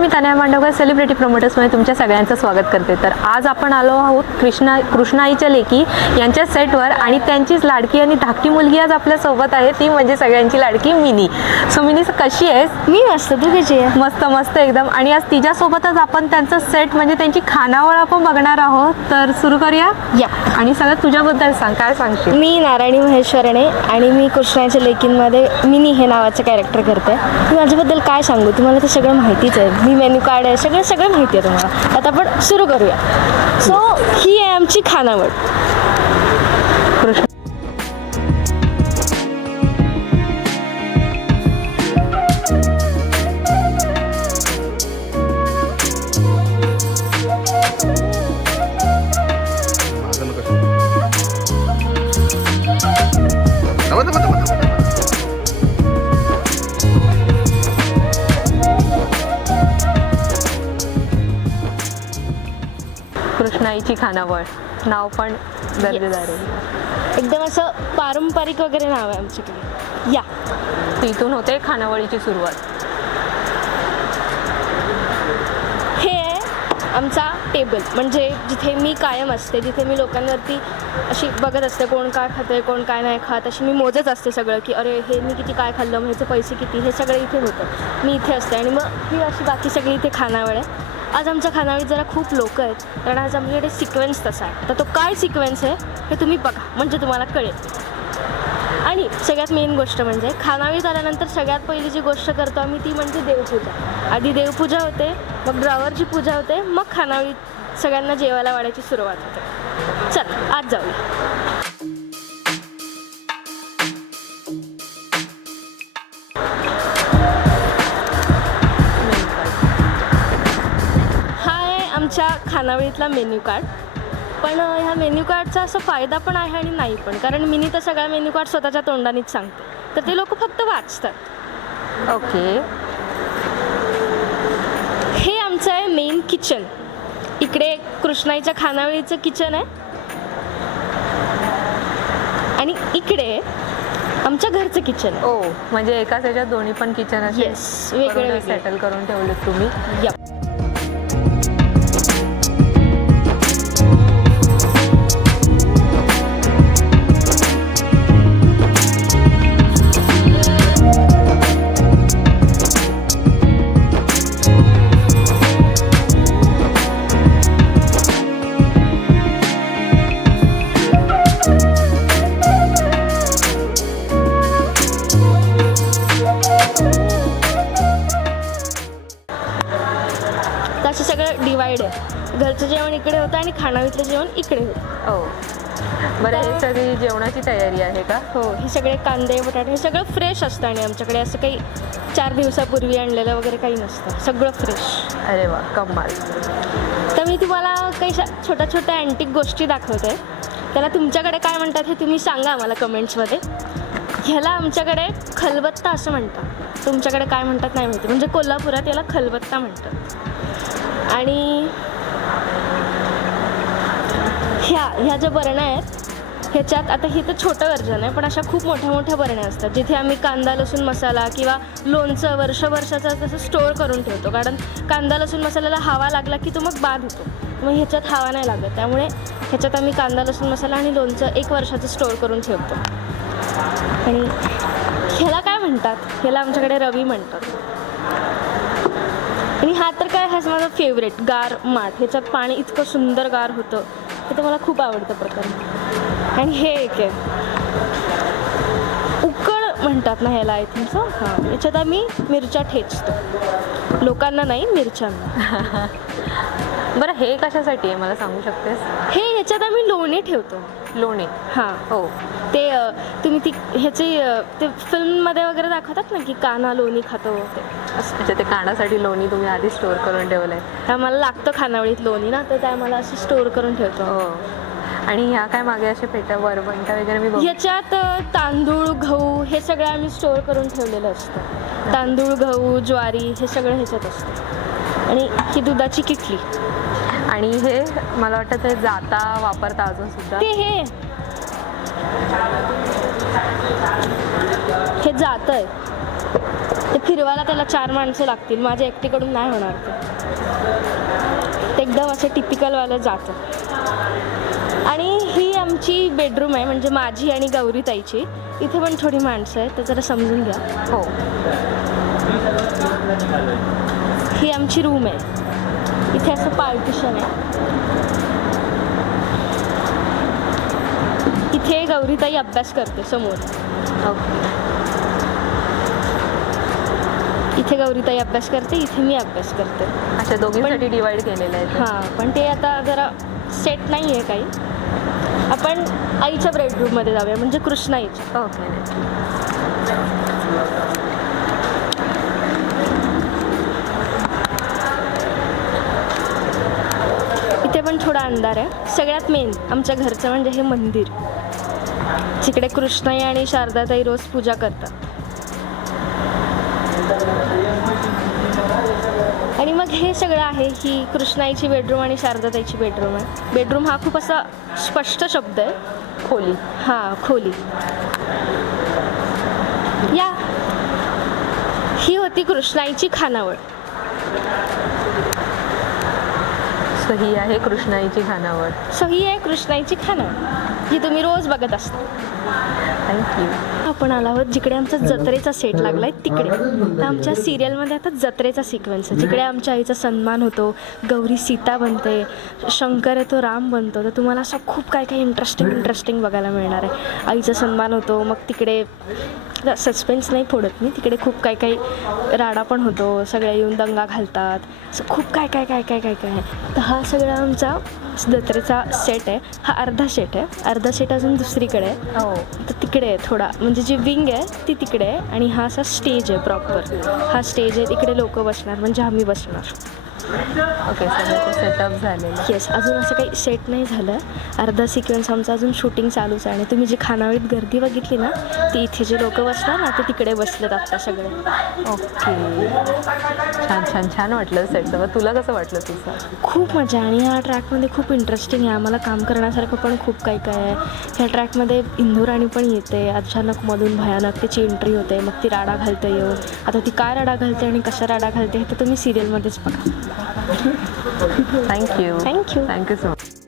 मी Tanaya Mandavkar celebrity प्रोमोटर्समध्ये तुमच्या सगळ्यांचं स्वागत करते. तर आज आपण आलो आहोत कृष्णाईच्या लेकी यांच्या सेटवर आणि त्यांचीच लाडकी आणि धाकटी मुलगी आज आपल्यासोबत आहे, ती म्हणजे सगळ्यांची लाडकी मिनी. सो मिनी कशी आहेस? मी मस्त, तू कशी आहे? मस्त मस्त एकदम. आणि आज तिच्यासोबतच आपण त्यांचं सेट म्हणजे त्यांची खानावळ आपण बघणार आहोत. तर सुरू करूया. या. आणि सगळं तुझ्याबद्दल सांग, काय सांगशील? मी नारायणी महेश्वरणे आणि मी कृष्णाईच्या लेकींमध्ये मिनी हे नावाचं कॅरेक्टर करते. मी माझ्याबद्दल काय सांगू, तुम्हाला ते सगळं माहितीच आहे. मी मेन्यू कार्ड आहे, सगळं माहिती आहे तुम्हाला. आता आपण सुरू करूया. सो ही आहे आमची खानावळ. कृष्ण कृष्णाईची खानावळ नाव पण दर्जेदार आहे. एकदम असं पारंपरिक वगैरे नाव आहे आमच्याकडे. या. तिथून होते खानावळीची सुरुवात. हे आहे आमचा टेबल, म्हणजे जिथे मी कायम असते, जिथे मी लोकांवरती अशी बघत असते कोण काय खातं कोण काय नाही खात. अशी मी मोजत असते सगळं की अरे हे मी किती काय खाल्लं, मग ह्याचे पैसे किती, हे सगळं इथे होतं. मी इथे असते आणि मग ही अशी बाकी सगळी इथे खानावळ आहे. आज आमच्या खानावळीत जरा खूप लोक आहेत, कारण आज आमच्याकडे सिक्वेन्स तसा आहे. तर तो काय सिक्वेन्स आहे हे तुम्ही बघा, म्हणजे तुम्हाला कळेल. आणि सगळ्यात मेन गोष्ट म्हणजे खानावळीत आल्यानंतर सगळ्यात पहिली जी गोष्ट करतो आम्ही ती म्हणजे देवपूजा. आधी देवपूजा होते, मग ड्रावरची पूजा होते, मग खानावळीत सगळ्यांना जेवायला वाढायची सुरुवात होते. चल आज जाऊया. आमच्या खानावळीतला मेन्यू कार्ड. पण ह्या मेन्यू कार्डचा असा फायदा पण आहे आणि नाही पण, कारण मिनी तर सगळा मेन्यू कार्ड स्वतःच्या तोंडानेच सांगते, तर ते लोक फक्त वाचतात. ओके. हे आमचं आहे मेन किचन. इकडे कृष्णाईच्या खानावळीचं किचन आहे आणि इकडे आमच्या घरचं किचन आहे. ओ, म्हणजे एकाच ह्याच्यात दोन्ही पण किचन असे वेगळे सेटल करून ठेवलेत तुम्ही. या. असं सगळं डिवाइड आहे. घरचं जेवण इकडे होतं आणि खानावळीतलं जेवण इकडे होतं. हो. बरं, हे सगळी जेवणाची तयारी आहे का? हो, हे सगळे कांदे बटाटे हे सगळं फ्रेश असतं आणि आमच्याकडे असं काही 4 दिवसापूर्वी आणलेलं वगैरे काही नसतं, सगळं फ्रेश. अरे वा, कमाल. तर मी तुम्हाला काही छोट्या छोट्या अँटिक गोष्टी दाखवते. त्याला तुमच्याकडे काय म्हणतात हे तुम्ही सांगा आम्हाला कमेंट्समध्ये. ह्याला आमच्याकडे खलबत्ता असं म्हणतात, तुमच्याकडे काय म्हणतात नाही माहिती. म्हणजे कोल्हापुरात याला खलबत्ता म्हणतात. आणि ह्या ज्या बरण्या आहेत ह्याच्यात, आता ही तर छोटं वर्जन आहे, पण अशा खूप मोठ्या मोठ्या बरण्या असतात जिथे आम्ही कांदा लसूण मसाला किंवा लोणचं वर्षाचं तसं स्टोअर करून ठेवतो. कारण कांदा लसूण मसाल्याला हवा लागला की तो मग बाद होतो, मग ह्याच्यात हवा नाही लागत. त्यामुळे ह्याच्यात आम्ही कांदा लसूण मसाला आणि लोणचं 1 वर्षाचं स्टोअर करून ठेवतो. आणि ह्याला काय म्हणतात, ह्याला आमच्याकडे रवी म्हणतात. आणि हा तर काय, हाच माझा फेवरेट गार माठ. ह्याच्यात पाणी इतकं सुंदर गार होतं, हे तर मला खूप आवडतं प्रकार. आणि हे एक आहे उकळ म्हणतात ना ह्याला, आय थिंक सो. हां, याच्यात आम्ही मिरच्या ठेचतो, लोकांना नाही, मिरच्यांना. बरं, हे कशासाठी आहे मला सांगू शकतेस? हे ह्याच्यात आम्ही लोणी ठेवतो. लोणी? हां. हो. ते तुम्ही ती ह्याची ते फिल्ममध्ये वगैरे दाखवतात ना की कान्हा लोणी खातो ते असं. अच्छा, ते कानासाठी लोणी तुम्ही आधी स्टोअर करून ठेवलं आहे? आम्हाला लागतं खानावळीत लोणी ना, तर ते आम्हाला असं स्टोअर करून ठेवतो. हो. आणि ह्या काय मागे असे पेट्या वरवंटा वगैरे मी बघ. ह्याच्यात तांदूळ गहू हे सगळं आम्ही स्टोअर करून ठेवलेलं असतं. तांदूळ गहू ज्वारी हे सगळं ह्याच्यात असतं. आणि ही दुधाची किटली. आणि हे मला वाटतं ते जाता वापरता अजून सुद्धा. ते हे जातं आहे. ते फिरवायला त्याला 4 माणसं लागतील, माझ्या एकटीकडून नाही होणार ते एकदम असं टिपिकलवालं जातं. आणि ही आमची बेडरूम आहे, म्हणजे माझी आणि गौरी ताईची. इथे पण थोडी माणसं आहेत, तर जरा समजून घ्या. हो. ही आमची रूम आहे. इथे असं पार्टिशन आहे. इथे गौरीताई अभ्यास करते समोर. ओके. इथे गौरीताई अभ्यास करते, इथे मी अभ्यास करते. अशा दोघींसाठी डिवाइड केलेलं आहे ते. हां, पण ते आता जरा सेट नाही आहे काही. आपण आईच्या बेडरूममध्ये जाऊया, म्हणजे कृष्णाईच्या. ओके. इथे पण थोडा अंधार आहे. सगळ्यात मेन आमच्या घरचं म्हणजे हे मंदिर, जिकडे कृष्णाई आणि शारदाताई रोज पूजा करतात. आणि मग हे सगळं आहे. ही कृष्णाईची बेडरूम आणि शारदाताईची बेडरूम आहे. बेडरूम हा खूप असा स्पष्ट शब्द आहे. खोली. हां, खोली. या ही होती कृष्णाईची खानावळ. सो ही आहे कृष्णाईची खानावळ. सो ही आहे कृष्णाईची खानावळ, जी तुम्ही रोज बघत असता. थँक्यू. आपण आलो आहोत जिकडे आमचा जत्रेचा सेट लागला आहे तिकडे. तर आमच्या सिरियलमध्ये आता जत्रेचा सिक्वेन्स आहे, जिकडे आमच्या आईचा सन्मान होतो, गौरी सीता बनते, शंकर आहे तो राम बनतो. तर तुम्हाला असं खूप काय काय इंटरेस्टिंग बघायला मिळणार आहे. आईचा सन्मान होतो, मग तिकडे सस्पेन्स नाही फोडत मी, तिकडे खूप काय काही राडा पण होतो, सगळे येऊन दंगा घालतात, असं खूप काय आहे. तर हा सगळा आमचा जत्रेचा सेट आहे. हा अर्धा सेट आहे, अर्धा सेट अजून दुसरीकडे आहे. हो. तर तिकडे आहे थोडा, म्हणजे जी विंग आहे ती तिकडे आहे. आणि हा असा स्टेज आहे प्रॉपर. हा स्टेज आहे, तिकडे लोक बसणार, म्हणजे आम्ही बसणार. ओके. सगळं सेटअप झालेलं. येस, अजून असं काही सेट नाही झालं. अर्धा सिक्वेन्स आमचा अजून शूटिंग चालूच आहे. आणि तुम्ही जी खानावळीत गर्दी बघितली ना, ती इथे जे लोक बसणार ना, ते तिकडे बसलेत आत्ता सगळे. ओके. छान वाटलं सेटचं. तुला कसं वाटलं तुझं? खूप मजा. आणि ह्या ट्रॅकमध्ये खूप इंटरेस्टिंग आहे, आम्हाला काम करण्यासारखं पण खूप काही आहे. ह्या ट्रॅकमध्ये इंदुराणी पण येते, अचानक मधून भयानक तिची एंट्री होते, मग ती राडा घालते येऊन. आता ती काय राडा घालते आणि कशा राडा घालते हे तर तुम्ही सिरियलमध्येच बघा. Thank you thank you. So much.